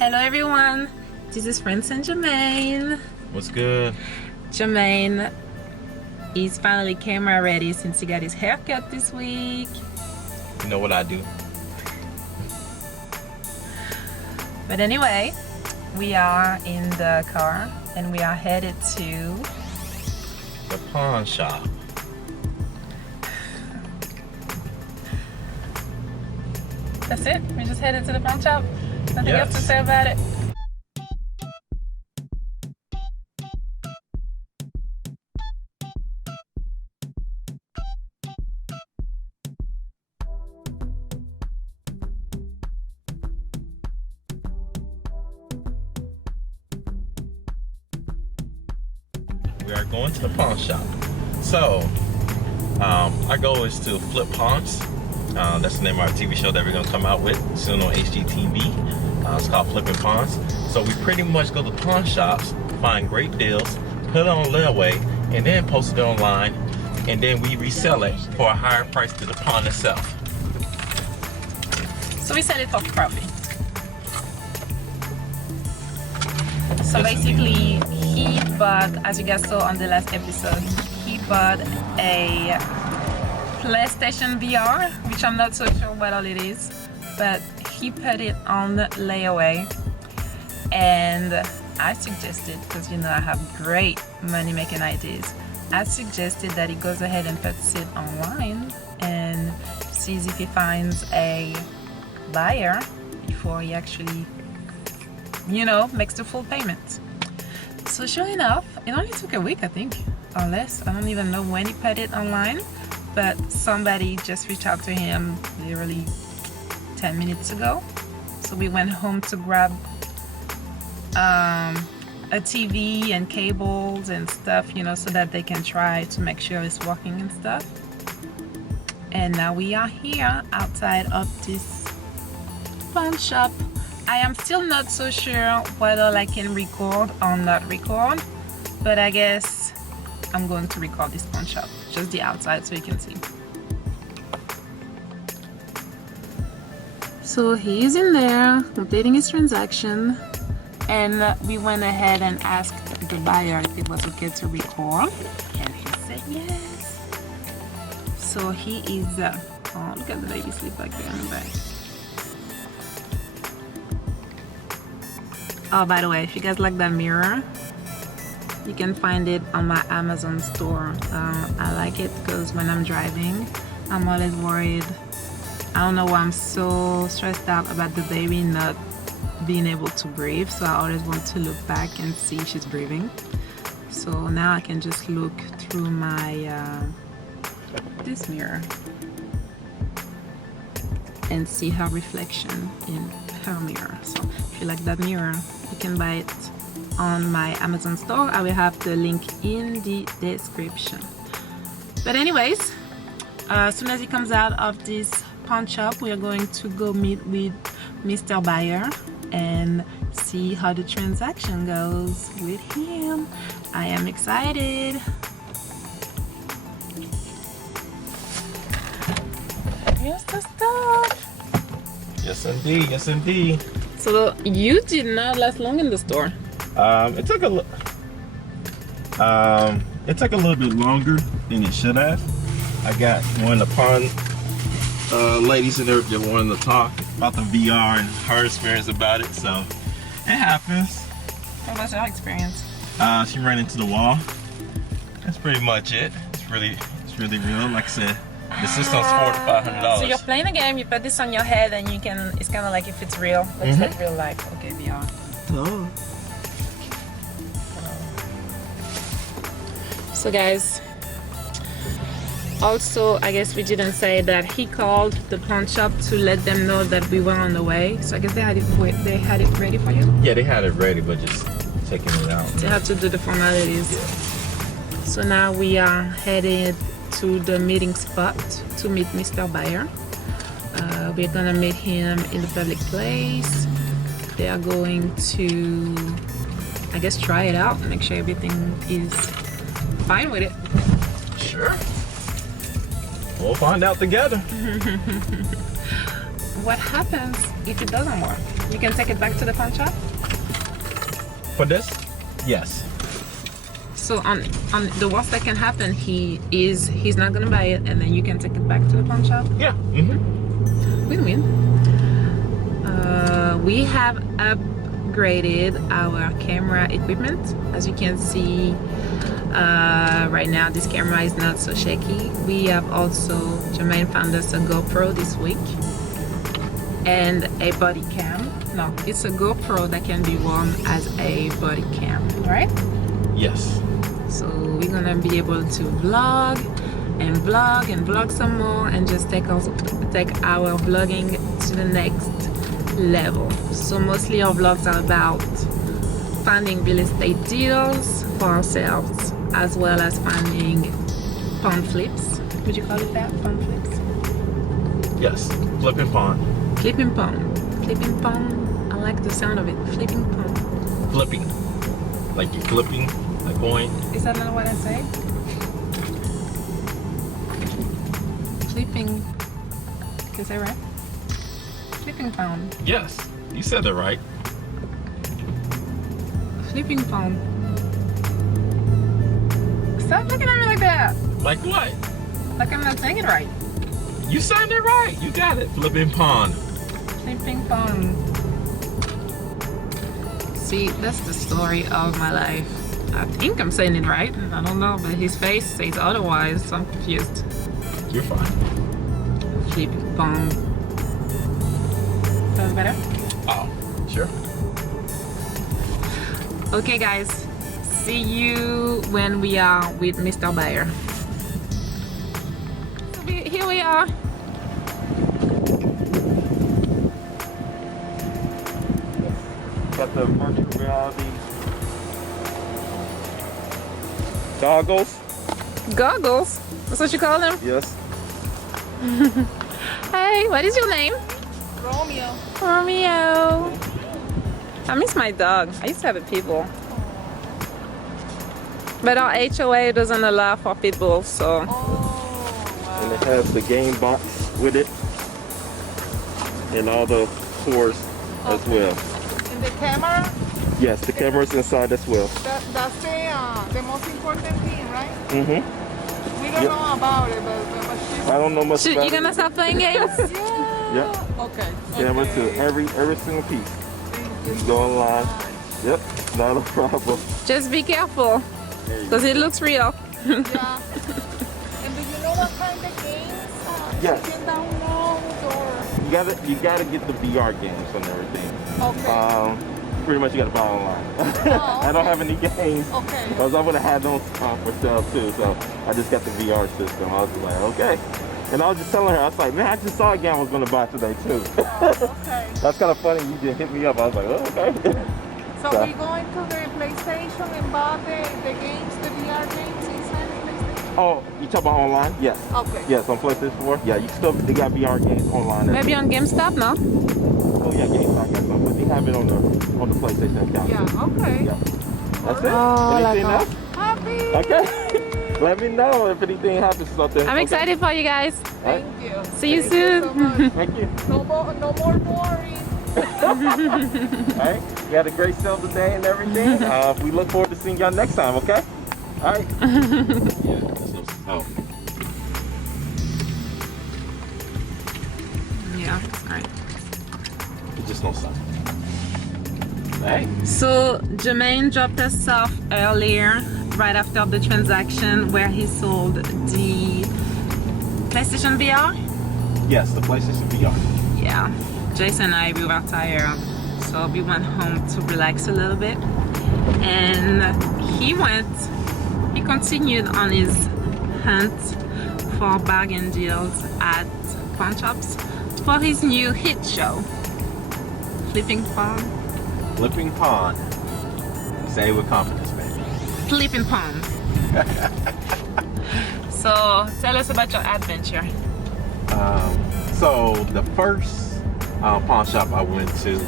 Hello everyone, this is France and Jamaine. What's good? Jamaine is finally camera ready since he got his haircut this week. You know what I do? But anyway, we are in the car and we are headed to The pawn shop. That's it? We just headed to the pawn shop? Nothing else to say about it? We are going to the pawn shop. So, our goal is to flip pawns. That's the name of our TV show that we're going to come out with soon on HGTV. It's called Flipping Pawns. So we pretty much go to pawn shops, find great deals, put it on layaway, and then post it online, and then we resell it for a higher price than the pawn itself. So we sell it for profit. So basically, he bought, as you guys saw on the last episode, he bought a PlayStation VR, which I'm not so sure what all it is, but he put it on layaway, and I suggested, because you know I have great money making ideas, I suggested that he goes ahead and puts it online and sees if he finds a buyer before he actually, you know, makes the full payment. So sure enough, it only took a week, I think, or less. I don't even know when he put it online, but somebody just reached out to him literally 10 minutes ago. So we went home to grab a TV and cables and stuff, you know, so that they can try to make sure it's working and stuff. And now we are here outside of this pawn shop. I am still not so sure whether I can record or not record, but I guess I'm going to record this pawn shop, just the outside so you can see. So he is in there completing his transaction, and we went ahead and asked the buyer if it was okay to record, and he said yes. So he is oh, look at the baby sleep back there in the back. Oh, by the way, if you guys like that mirror, you can find it on my Amazon store. I like it because when I'm driving, I'm always worried. I don't know why I'm so stressed out about the baby not being able to breathe, so I always want to look back and see if she's breathing. So now I can just look through my this mirror and see her reflection in her mirror. So if you like that mirror, you can buy it on my Amazon store. I will have the link in the description. But anyways, as soon as he comes out of this pawn shop, we are going to go meet with Mr. Buyer and see how the transaction goes with him. I am excited. Here's the stuff. Yes indeed, yes indeed. So you did not last long in the store. It took a little bit longer than it should have. I got one of the pawn ladies in there that wanted to talk about the VR and her experience about it, so it happens. What was your experience? She ran into the wall. That's pretty much it. It's really real. Like I said, the system's $400 to $500. So you're playing a game, you put this on your head, and you can, it's kind of like if it's real, but it's like real life. Okay, VR. Oh. So guys, also I guess we didn't say that he called the pawn shop to let them know that we were on the way. So I guess they had it ready for you? Yeah, they had it ready, but just taking it out. They had to do the formalities. Yeah. So now we are headed to the meeting spot to meet Mr. Buyer. We're gonna meet him in the public place. They are going to, I guess, try it out and make sure everything is fine with it. Sure. We'll find out together. what happens if it doesn't work? You can take it back to the pawn shop? For this, yes. So on the worst that can happen, he's not gonna buy it, and then you can take it back to the pawn shop. Yeah. Win-win. We have upgraded our camera equipment. As you can see, right now this camera is not so shaky. We have also, Jamaine found us a GoPro this week and a body cam. No, it's a GoPro that can be worn as a body cam, right? Yes. So we're gonna be able to vlog and vlog and vlog some more, and just take our vlogging to the next level. So mostly our vlogs are about finding real estate deals for ourselves, as well as finding pawn flips. Would you call it that? Pawn flips? Yes. Flipping pawn. Flipping pawn. Flipping pawn. I like the sound of it. Flipping pawn. Flipping. Like you're flipping a coin. Is that not what I say? Flipping. Is that right? Flipping pound. Yes. You said it right. Flipping pound. Stop looking at me like that. Like what? Like I'm not saying it right. You said it right. You got it. Flipping pawn. Flipping pound. See, that's the story of my life. I think I'm saying it right. I don't know, but his face says otherwise, so I'm confused. You're fine. Flipping pound. Sounds better? Oh, sure. Okay, guys. See you when we are with Mr. Buyer. Here we are. Got the virtual reality goggles. Goggles? That's what you call them? Yes. Hey, what is your name? Romeo. Romeo. I miss my dog. I used to have a pit bull. But our HOA doesn't allow for pit bulls, so. Oh, And it has the game box with it. And all the tours as well. and the camera, Yes, the camera's inside as well. that's the most important thing, right? Mm-hmm. We don't Yep. know about it, but she's... I don't know much Shoot, about you gonna stop playing games? Yeah. Yep. Okay. Camera okay. to every single piece. Thank You you go so online. much. Yep, not a problem. Just be careful, There you because go. it looks real. Yeah. And do you know what kind of games Yes. you can download or... You gotta get the VR games and everything. Okay. Pretty much you gotta buy online. Oh, I don't okay. have any games. Okay. Because I would have had those for sale too, so I just got the VR system. I was like, okay. And I was just telling her, I was like, man, I just saw a game I was gonna buy today too. Oh, okay. That's kind of funny. You just hit me up. I was like, oh, okay. So So- we going to the PlayStation and buy the games, the VR games inside the PlayStation? Oh, you talk about online? Yes. Okay. Yes, on PlayStation 4. Yeah, you still they got VR games online. Maybe on GameStop, no? Oh yeah, GameStop got some, but they have it on the PlayStation account. Yeah, okay. Yeah. That's it. Oh, Anything like else? Happy. Okay. Let me know if anything happens or something. I'm Okay. excited for you guys. Thank you. See you Thank you so soon. much. Thank you. No more boring. All right. You had a great sale today and everything. We look forward to seeing y'all next time. Okay. All right. Oh. Yeah, that's great. It just don't stop. Hey. So Jamaine dropped us off earlier, right after the transaction where he sold the PlayStation VR. Yes, the PlayStation VR. Yeah, Jason and I, we were tired, so we went home to relax a little bit. And he continued on his hunt for bargain deals at pawn shops for his new hit show, Flipping Pawn. Flipping pawn. Say it with confidence, baby. Flipping Pawn. So tell us about your adventure. So the first pawn shop I went to,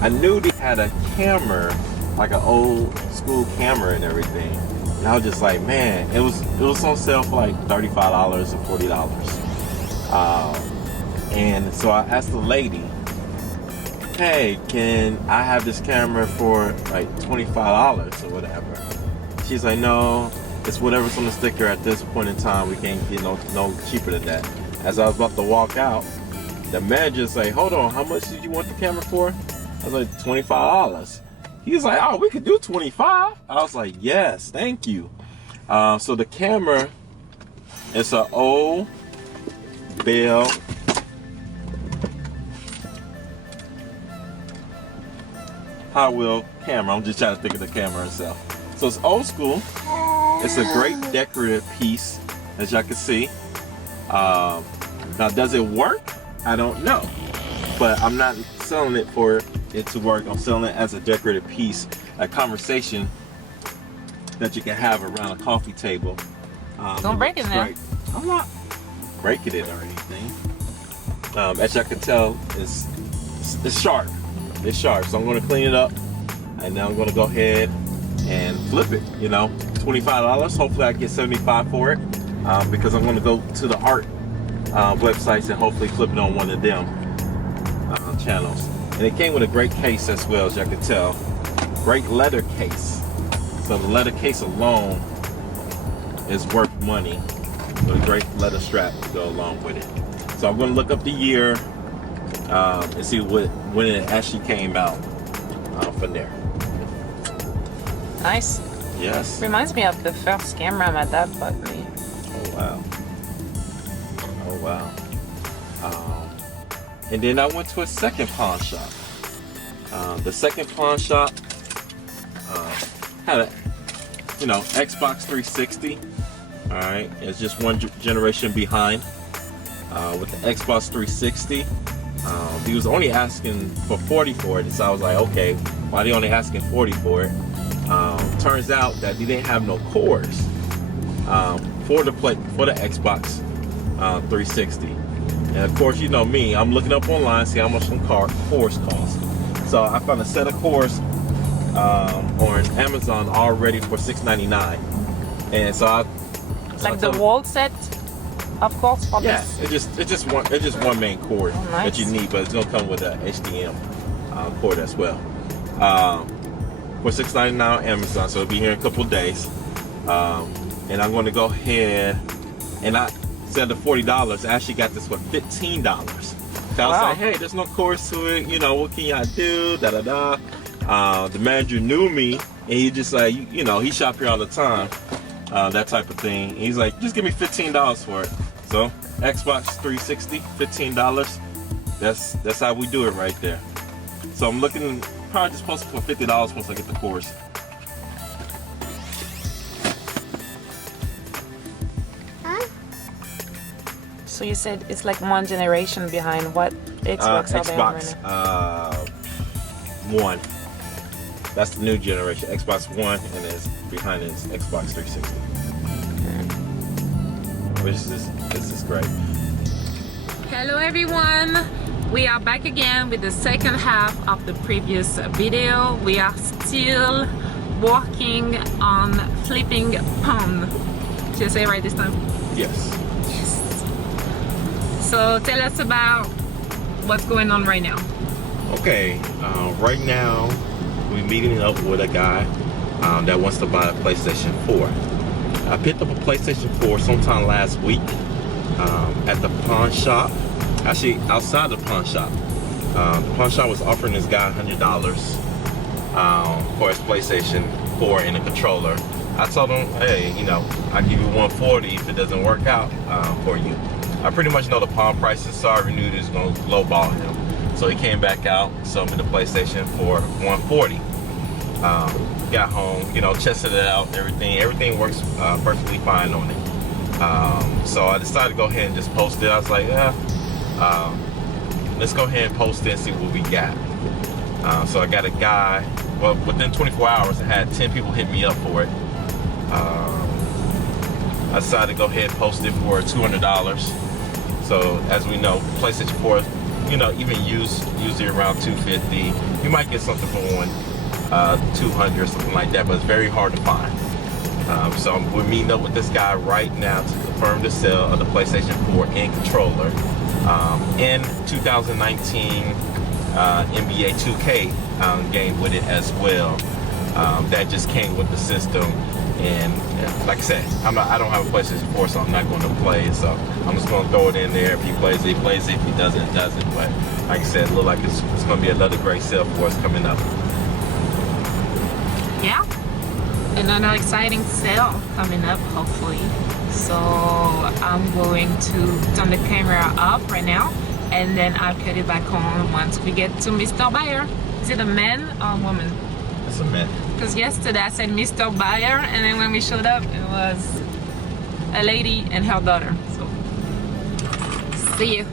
I knew they had a camera, like an old school camera and everything. And I was just like, man, it was on sale for like $35 or $40. And so I asked the lady, hey, can I have this camera for like $25 or whatever? She's like, no, it's whatever's on the sticker at this point in time. We can't get no cheaper than that. As I was about to walk out, the manager's like, hold on, how much did you want the camera for? I was like, $25. He was like, oh, we could do 25. I was like, yes, thank you. So the camera, it's an old Bell Hot Wheel camera. I'm just trying to think of the camera itself. So it's old school. It's a great decorative piece, as y'all can see. Now, does it work? I don't know. But I'm not selling it for it to work. I'm selling it as a decorative piece, a conversation that you can have around a coffee table. Don't break it now. I'm not breaking it or anything. As y'all can tell, it's sharp. It's sharp. So I'm going to clean it up, and now I'm going to go ahead and flip it. You know, $25. Hopefully I get $75 for it, because I'm going to go to the art websites and hopefully flip it on one of them channels. And it came with a great case as well, as y'all can tell. Great leather case. So the leather case alone is worth money, with a great leather strap to go along with it. So I'm going to look up the year and see when it actually came out from there. Nice. Yes. Reminds me of the first camera my dad bought me. Oh wow. Oh wow. And then I went to a second pawn shop. The second pawn shop had a, Xbox 360. All right, it's just one generation behind. With the Xbox 360, he was only asking for 40 for it, so I was like, okay, why are they only asking 40 for it? Turns out that they didn't have no cores for the Xbox 360. And of course, you know me, I'm looking up online, see how much some cores cost. So I found a set of cores on Amazon already for $6.99. And so the wall set, of course, for this. It's just one main cord that you need, but it's gonna come with a HDM cord as well. For $6.99 on Amazon, so it'll be here in a couple of days. And I'm gonna go ahead and instead of $40, I actually got this for $15. So I was like, hey, there's no course to it. What can y'all do? Da da da. The manager knew me, and he just like, he shop here all the time. That type of thing. And he's like, just give me $15 for it. So Xbox 360, $15. That's how we do it right there. So I'm looking, probably just post it for $50 once I get the course. So you said it's like one generation behind what Xbox are they on right now? One. That's the new generation, Xbox One, and it's behind it is Xbox 360. Which this is great. Hello everyone, we are back again with the second half of the previous video. We are still working on flipping pawn. Did I say it right this time? Yes. So tell us about what's going on right now. Okay, right now we're meeting up with a guy that wants to buy a PlayStation 4. I picked up a PlayStation 4 sometime last week at the pawn shop. Actually, outside the pawn shop. The pawn shop was offering this guy $100 for his PlayStation 4 and a controller. I told him, hey, I'll give you $140 if it doesn't work out for you. I pretty much know the pawn prices, so I renewed it, going to lowball him. So he came back out, sold me the PlayStation for $140. Got home, tested it out, everything works perfectly fine on it. So I decided to go ahead and just post it. I was like, let's go ahead and post it and see what we got. So I got a guy, well, within 24 hours I had 10 people hit me up for it. I decided to go ahead and post it for $200. So as we know, PlayStation 4, even usually around $250. You might get something for $200 or something like that, but it's very hard to find. So we're meeting up with this guy right now to confirm the sale of the PlayStation 4 and controller. In 2019, NBA 2K game with it as well. That just came with the system, and like I said, I don't have a PlayStation 4, so I'm not going to play it. So I'm just going to throw it in there. If he plays it, he plays it. If he doesn't, he doesn't. But like I said, it looks like it's going to be another great sale for us coming up. Yeah, another exciting sale coming up, hopefully. So I'm going to turn the camera off right now, and then I'll cut it back on once we get to Mr. Buyer. Is it a man or a woman? It's a man. Because yesterday I said Mr. Buyer, and then when we showed up, it was a lady and her daughter. So, see you.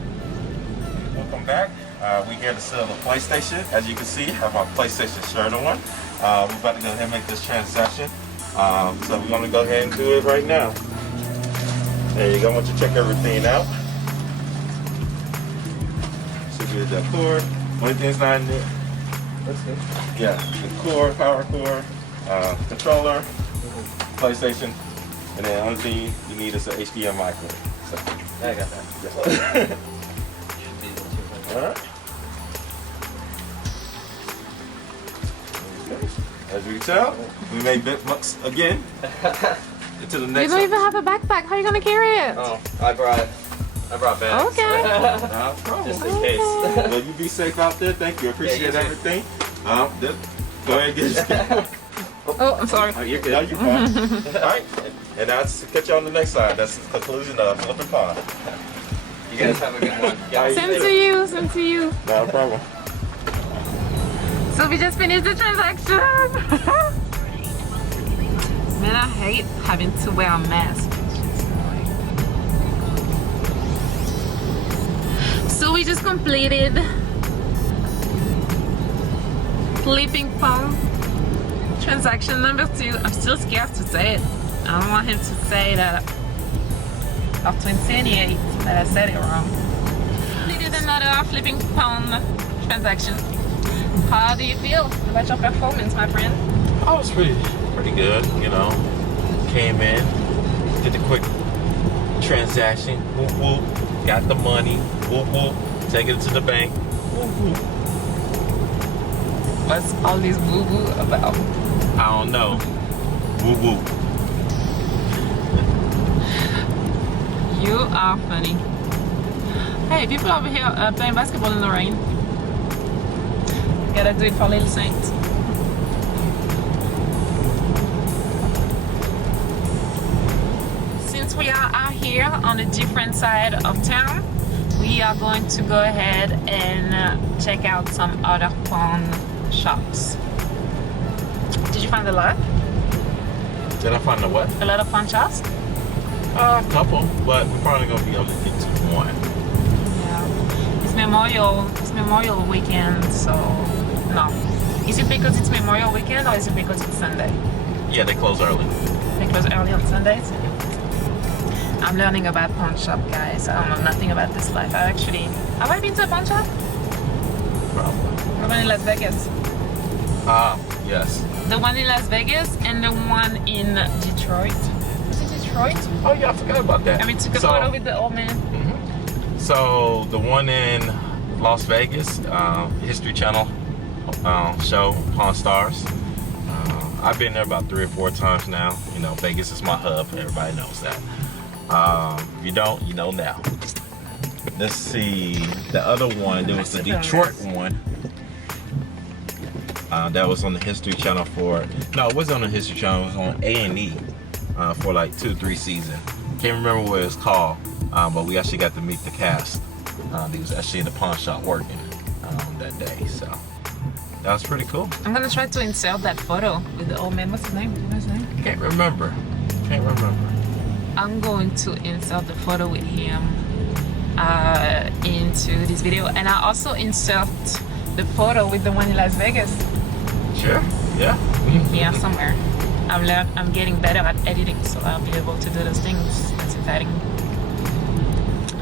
Welcome back. We here to sell the PlayStation. As you can see, I have my PlayStation shirt on. We're about to go ahead and make this transaction. So we're going to go ahead and do it right now. There you go. I want you to check everything out. Should be the cord. Only thing's not in it. Yeah, the cord, power cord, controller, PlayStation, and then the only thing you need is an HDMI cord. So, I got that. Yeah. Alright. As you can tell, we made big bucks again. To the next You don't even have a backpack. How are you gonna carry it? Oh, I brought bags. Okay. No problem. Just in case. Well, you be safe out there. Thank you. Appreciate you too. everything. Go ahead and get your Oh, I'm sorry. Oh, you're No, good. you're fine. Alright. And I'll catch you on the next slide. That's the conclusion of Flipping Pond. You guys have a good one. Yeah, Same to you. Same to you. Not a problem. So we just finished the transaction. Man, I hate having to wear a mask. So we just completed Flipping Pond transaction number 2. I'm still scared to say it. I don't want him to say that after 28 that I said it wrong. Completed another Flipping Pond transaction. How do you feel about your performance, my friend? I was pretty good, you know. Came in, did the quick transaction, whoop whoop, got the money, whoop whoop, take it to the bank, whoop whoop. What's all this boo boo about? I don't know. Whoop whoop. You are funny. Hey, people over here playing basketball in the rain. Gotta do it for Little Saint. Since we are out here on a different side of town, we are going to go ahead and check out some other pawn shops. Did you find a lot? Did I find the what? A lot of pawn shops? A couple, but we're probably gonna be able to get to one. Yeah. It's Memorial weekend, so no. Is it because it's Memorial weekend or is it because it's Sunday? Yeah, they close early. They close early on Sundays. I'm learning about pawn shop, guys. I don't know nothing about this life. Have I been to a pawn shop? Probably. The one in Las Vegas. Yes. The one in Las Vegas and the one in Detroit. Was it Detroit? Oh yeah, I forgot about that. And we took a photo with the old man. So the one in Las Vegas, History Channel show, Pawn Stars. I've been there about 3 or 4 times now. You know, Vegas is my hub. Everybody knows that. If you don't, you know now. Let's see. The other one, there was the Detroit one. That was on the History Channel no, it wasn't on the History Channel. It was on A&E for like 2-3 seasons. Can't remember what it was called, but we actually got to meet the cast. He was actually in the pawn shop working that day, so that was pretty cool. I'm gonna try to insert that photo with the old man. What's his name? Do you know his name? Can't remember. I'm going to insert the photo with him into this video, and I also insert the photo with the one in Las Vegas. Sure. Yeah. Yeah, somewhere. I'm getting better at editing, so I'll be able to do those things. That's exciting.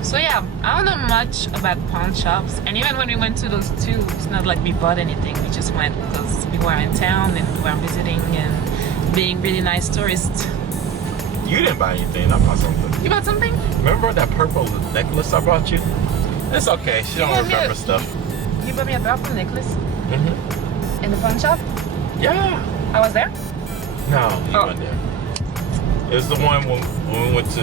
So yeah, I don't know much about pawn shops, and even when we went to those two, it's not like we bought anything. We just went because we were in town and we were visiting and being really nice tourists. You didn't buy anything. I bought something. You bought something? Remember that purple necklace I brought you? It's okay. She don't remember stuff. You bought me a purple necklace Mm-hmm. in the pawn shop. Yeah. I was there. No, you Oh. weren't there. It was the one when we went to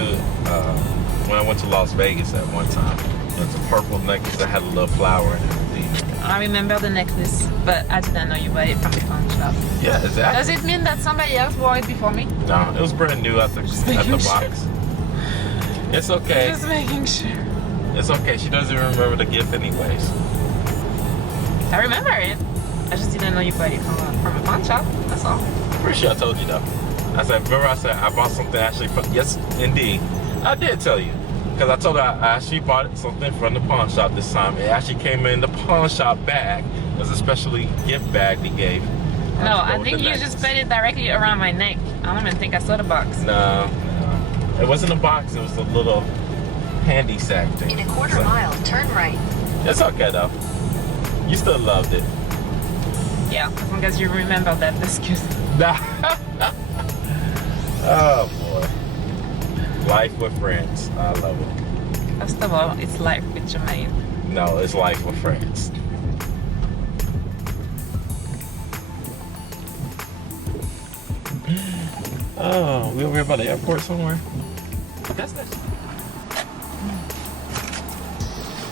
when I went to Las Vegas at one time. It was a purple necklace that had a little flower in it. I remember the necklace, but I didn't know you bought it from the pawn shop. Yeah, exactly. Does it mean that somebody else wore it before me? No, it was brand new at the making box. It's okay. Just making sure. It's okay. She doesn't even remember the gift anyways. I remember it. I just didn't know you bought it from a pawn shop. That's all. Pretty sure I told you though. I said, remember I said I bought something actually from, yes, indeed. I did tell you. Because I told her I actually bought something from the pawn shop this time. It actually came in the pawn shop bag. It was a specially gift bag they gave. No, I think you just put it directly around my neck. I don't even think I saw the box. No. It wasn't a box. It was a little handy sack thing. In a quarter mile, turn right. It's okay though. You still loved it. Yeah, as long as you remember that excuse. Oh boy. Life with friends. I love it. First of all, it's life with Jamaine. No, it's life with friends. Oh, we over here by the airport somewhere. That's nice.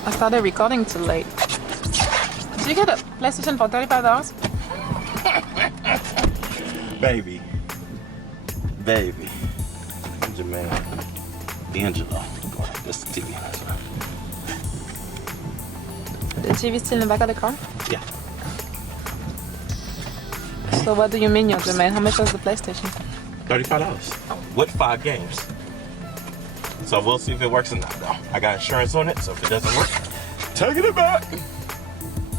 I started recording too late. Did you get a PlayStation for $35? Baby. I'm Jamaine. D'Angelo. That's the TV. The TV's still in the back of the car? Yeah. So what do you mean you're Jamaine? How much was the PlayStation? $35. With 5 games. So we'll see if it works or not though. I got insurance on it, so if it doesn't work, taking it back.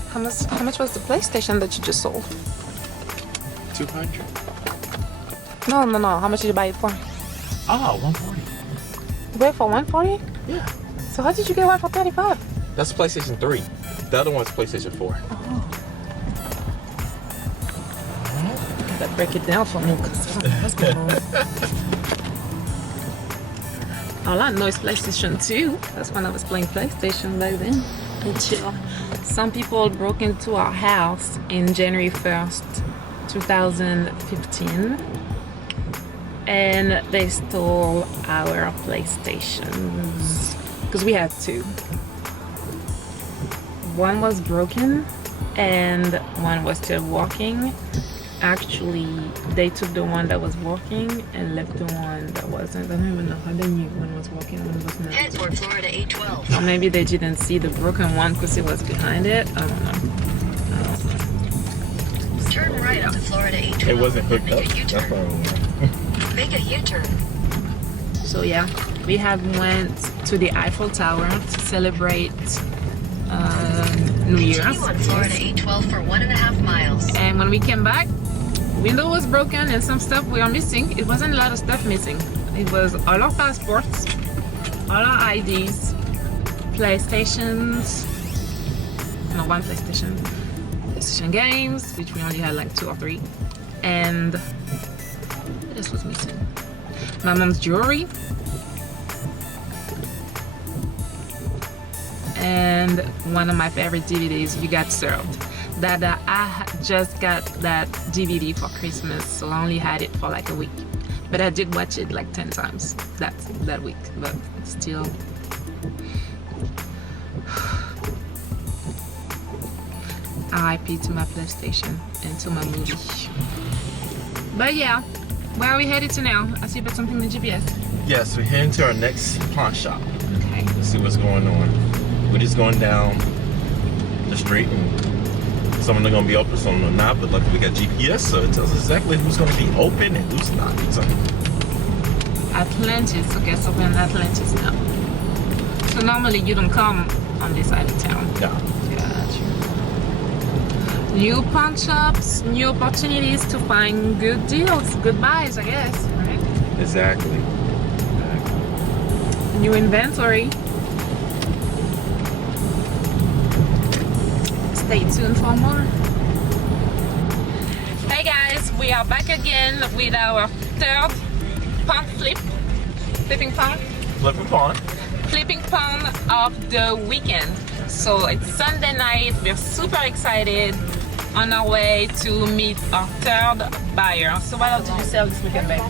How much was the PlayStation that you just sold? $200. No. How much did you buy it for? Oh, $140. You bought it for $140? Yeah. So how did you get one for $35? That's PlayStation 3. The other one's PlayStation 4. That break it down for me because I don't know what's going on. All I know is PlayStation 2. That's when I was playing PlayStation back then. Until some people broke into our house in January 1st, 2015. And they stole our PlayStations. Because we had 2. One was broken and one was still working. Actually, they took the one that was working and left the one that wasn't. I don't even know how they knew one was working and one was not. Head toward Florida 812. Or maybe they didn't see the broken one because it was behind it. I don't know. Turn right onto Florida 812. It wasn't hooked up. Make a That's U-turn. why Make a U-turn. So yeah, we have went to the Eiffel Tower to celebrate New Year's. Continue on Florida 812 for 1.5 miles. And when we came back, window was broken and some stuff we are missing. It wasn't a lot of stuff missing. It was all our passports, all our IDs, PlayStations, no, one PlayStation games, which we only had like 2 or 3, and what else was missing? My mom's jewelry, and one of my favorite DVDs, You Got Served. That I just got that DVD for Christmas, so I only had it for like a week. But I did watch it like 10 times that week, but still. RIP to my PlayStation and to my movie. But yeah, where are we headed to now? I see you put something in the GPS. Yes, we're heading to our next pawn shop. Okay. Let's see what's going on. We're just going down the street and some of them are going to be open, some of them are not, but luckily we got GPS, so it tells us exactly who's going to be open and who's not. So. Atlantis, okay, so we're in Atlantis now. So normally you don't come on this side of town. Yeah. Gotcha. New pawn shops, new opportunities to find good deals, good buys, I guess, right? Exactly. New inventory. Stay tuned for more. Hey guys, we are back again with our third pawn flipping pawn. Flipping pawn. flipping pawn of the weekend. So it's Sunday night. We're super excited on our way to meet our third buyer. So what else did you sell this weekend, babe?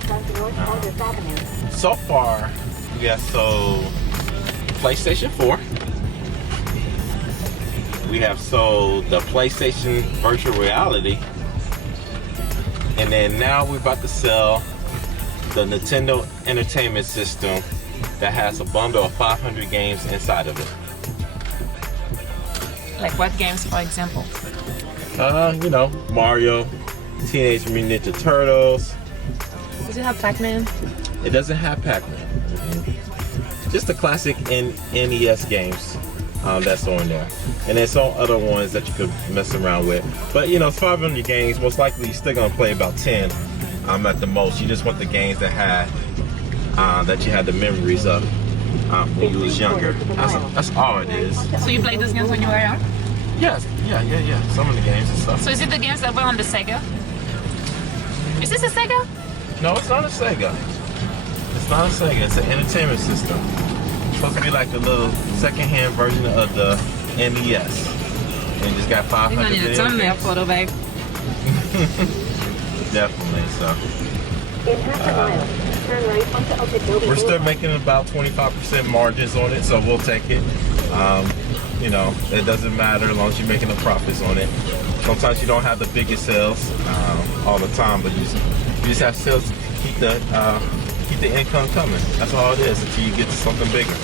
So far, we have sold PlayStation 4. We have sold the PlayStation Virtual Reality. And then now we're about to sell the Nintendo Entertainment System that has a bundle of 500 games inside of it. Like what games, for example? You know, Mario, Teenage Mutant Ninja Turtles. Does it have Pac-Man? It doesn't have Pac-Man. Just the classic NES games that's on there. And there's some other ones that you could mess around with. But you know, it's 500 games. Most likely you're still gonna play about 10 at the most. You just want the games that that you had the memories of when you was younger. That's all it is. So you played those games when you were young? Yes, yeah. Some of the games and stuff. So is it the games that were on the Sega? Is this a Sega? No, it's not a Sega. It's not a Sega. It's an entertainment system. It's supposed to be like the little second-hand version of the NDS. And just got 500 You're gonna need a video thumbnail games. photo, babe. Definitely, so. In half a mile, turn right onto Okeechobee We're still Boulevard. making about 25% margins on it, so we'll take it. You know, it doesn't matter as long as you're making the profits on it. Sometimes you don't have the biggest sales all the time, but you just have sales to keep the income coming. That's all it is until you get to something bigger.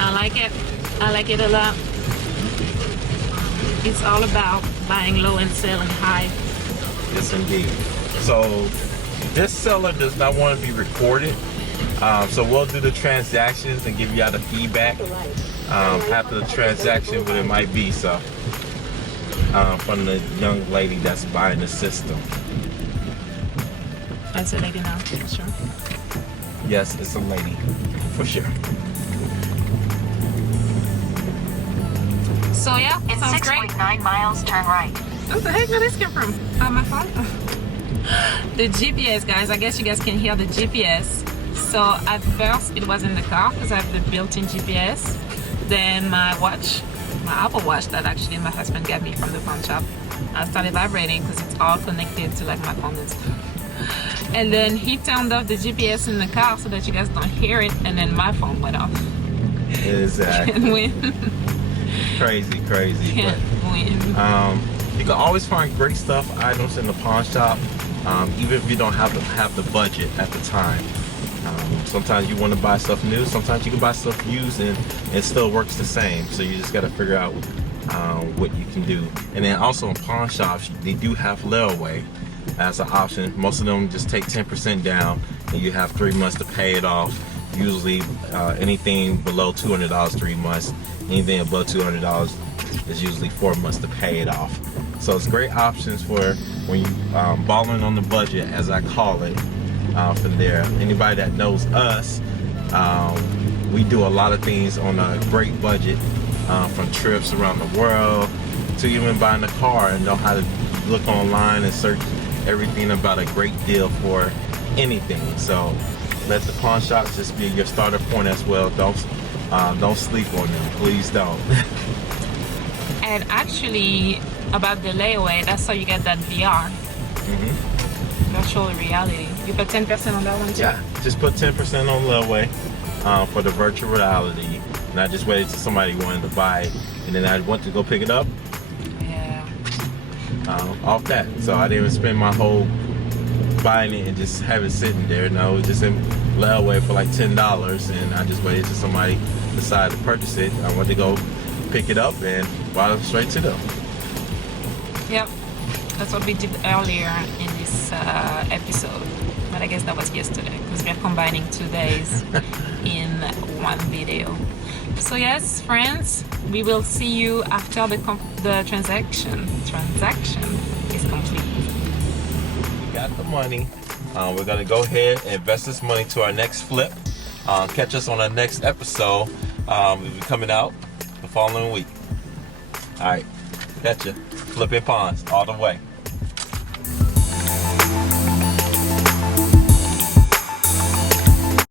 I like it. I like it a lot. It's all about buying low and selling high. Yes, indeed. So this seller does not want to be recorded. So we'll do the transactions and give you all the feedback after the transaction, what it might be. So from the young lady that's buying the system. That's a lady now, for sure. Yes, it's a lady, for sure. So yeah, In sounds great. 6.9 miles, turn right. What the heck did this come from? My phone? The GPS, guys. I guess you guys can hear the GPS. So at first it was in the car because I have the built-in GPS. Then my watch, my Apple Watch that actually my husband got me from the pawn shop, started vibrating because it's all connected to like my phone and stuff. And then he turned off the GPS in the car so that you guys don't hear it, and then my phone went off. Exactly. Can't win. Crazy. Can't win. You can always find great stuff, items in the pawn shop, even if you don't have the budget at the time. Sometimes you want to buy stuff new. Sometimes you can buy stuff used and it still works the same. So you just got to figure out what you can do. And then also in pawn shops, they do have layaway as an option. Most of them just take 10% down and you have 3 months to pay it off. Usually anything below $200, 3 months. Anything above $200 is usually 4 months to pay it off. So it's great options for when you balling on the budget, as I call it. From there, anybody that knows us, we do a lot of things on a great budget, from trips around the world to even buying a car, and know how to look online and search everything about a great deal for anything. So let the pawn shops just be your starter point as well. Don't sleep on them, please don't. And actually, about the layaway, that's how you get that VR. Virtual reality. You put 10% on that one too? Yeah, just put 10% on layaway for the virtual reality. And I just waited till somebody wanted to buy it, and then I went to go pick it up. Yeah. Off that. So I didn't even spend my whole buying it and just have it sitting there. No, it was just in layaway for like $10, and I just waited till somebody decided to purchase it. I went to go pick it up and brought it straight to them. Yep. That's what we did earlier in this episode. But I guess that was yesterday because we're combining 2 days in one video. So yes, friends, we will see you after the transaction is complete. We got the money. We're gonna go ahead and invest this money to our next flip. Catch us on our next episode. We'll be coming out the following week. All right, catch ya. Flipping pawns all the way.